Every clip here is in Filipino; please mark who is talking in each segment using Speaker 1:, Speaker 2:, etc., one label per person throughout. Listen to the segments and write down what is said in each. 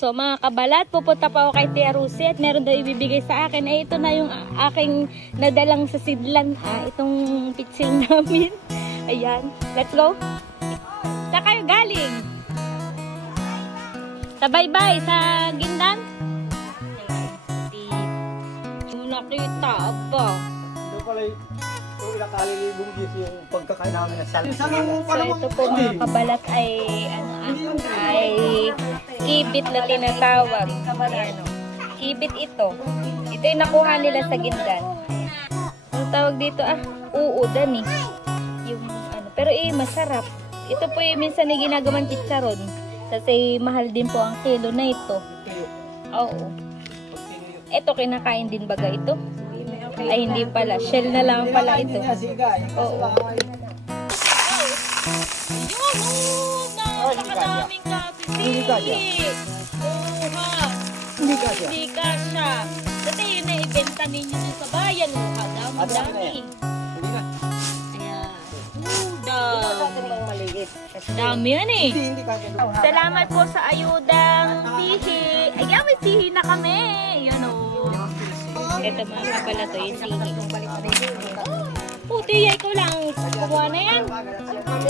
Speaker 1: So mga kabalat, pupunta pa ako kay Tia Rusi at meron daw ibibigay sa akin. Eh ito na yung aking nadalang sa sidlan. Ah, itong pitsil namin. Ayan. Let's go. Saan kayo galing? Sa baybay, sa Gindan? Nakita ba?
Speaker 2: Doon pala yung yung ilang kalilibong gis yung pagkakain namin ng salad.
Speaker 1: So ito po mga kabalat ay ano ay kibit na tinatawag. Kibit ito. Ito yung nakuha nila sa gindan. Ang tawag dito ah, uudan eh. Yung ano, pero eh masarap. Ito po yung minsan ay ginagawang chicharon. Kasi mahal din po ang kilo na ito. Oo. Ito kinakain din baga ito? Ay hindi pala, shell na lang pala ito. Oo.
Speaker 2: Oh, ka siya. Hindi ka siya. Hindi ka siya.
Speaker 1: Hindi ka siya. Dati yun na ibenta ninyo dun sa bayan. Uha, dami,
Speaker 2: Ano na
Speaker 1: dami. Ayan. Dami. Yan eh. Salamat po sa ayudang sihi. Ayan, may sihi na kami. Yan o. Ito mga kapala to, yung sihi. Puti, ikaw lang. Kumuha na yan.
Speaker 3: Ni kami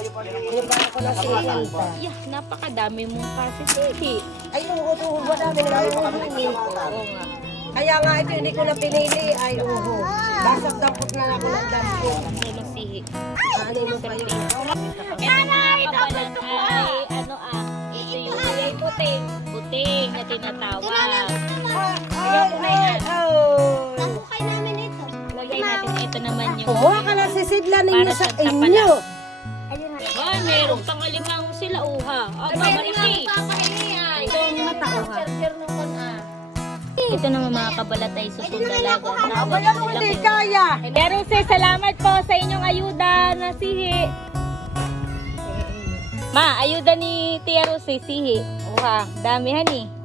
Speaker 3: Ba ako na si Hilda.
Speaker 1: Yeah, napakadami mong kasi sihi.
Speaker 3: Ay, oo, oo.
Speaker 1: Oo nga.
Speaker 3: Kaya nga ito hindi ko na pinili. Ay, oo. Basag dampot na ako ng dampot.
Speaker 1: Ano sihi?
Speaker 3: Ano mo pa yun?
Speaker 1: Ito mga kabalan ay ano ah, ito yung kulay puting. Puting na tinatawag.
Speaker 3: Ay, ay, oh.
Speaker 1: Lagay natin ito naman yung
Speaker 3: Kumuha ka na si Sidla ninyo
Speaker 1: Para
Speaker 3: sa
Speaker 1: sa tapala.
Speaker 3: inyo.
Speaker 1: Ay, meron pang alimango sila, uha. Ah, mamalaki. Ito ang mata, uha. Ito naman mga kabalat ay susong dalaga.
Speaker 3: Abala mo hindi kaya.
Speaker 1: Pero sir, salamat po sa inyong ayuda na sihi. Ma, ayuda ni Tia Rose, sihi. Uha, damihan eh.